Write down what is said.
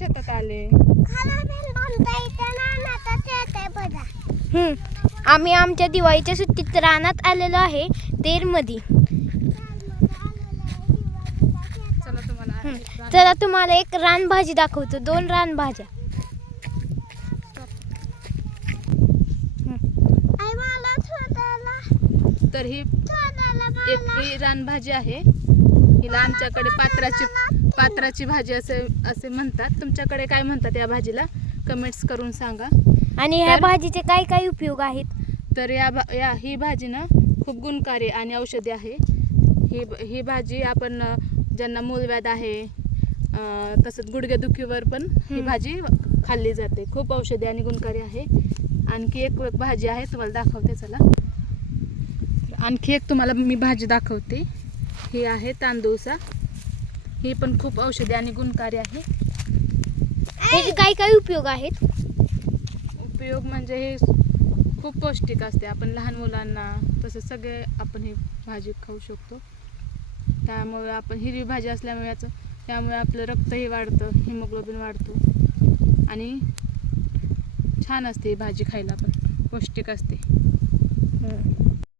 शेतात आले. आम्ही आमच्या दिवाळीच्या सुट्टीत रानात आलेलो आहे तेरमध्ये. चला तुम्हाला एक रानभाजी दाखवतो. 2 रानभाज्या. तर ही रानभाजी आहे. हिला आमच्याकडे पात्राची भाजी असे म्हणतात. तुमच्याकडे काय म्हणतात या भाजीला कमेंट्स करून सांगा. आणि ह्या भाजीचे काय काय उपयोग आहेत? तर ही भाजी ना खूप गुणकारी आणि औषधी आहे. ही भाजी आपण ज्यांना मूलव्याध आहे तसंच गुडघेदुखीवर पण ही भाजी खाल्ली जाते. खूप औषधी आणि गुणकारी आहे. आणखी एक भाजी आहे तुम्हाला दाखवते. चला आणखी एक तुम्हाला मी भाजी दाखवते. ही आहे तांदूळसा. ही पण खूप औषधी आणि गुणकारी आहे. त्याचे काय काय उपयोग आहेत? उपयोग म्हणजे हे खूप पौष्टिक असते. आपण लहान मुलांना तसं सगळे आपण ही भाजी खाऊ शकतो. त्यामुळे आपण हिरवी भाजी असल्यामुळे त्यामुळे आपलं रक्तही वाढतं, हिमोग्लोबिन वाढतो आणि छान असते ही भाजी खायला पण पौष्टिक असते.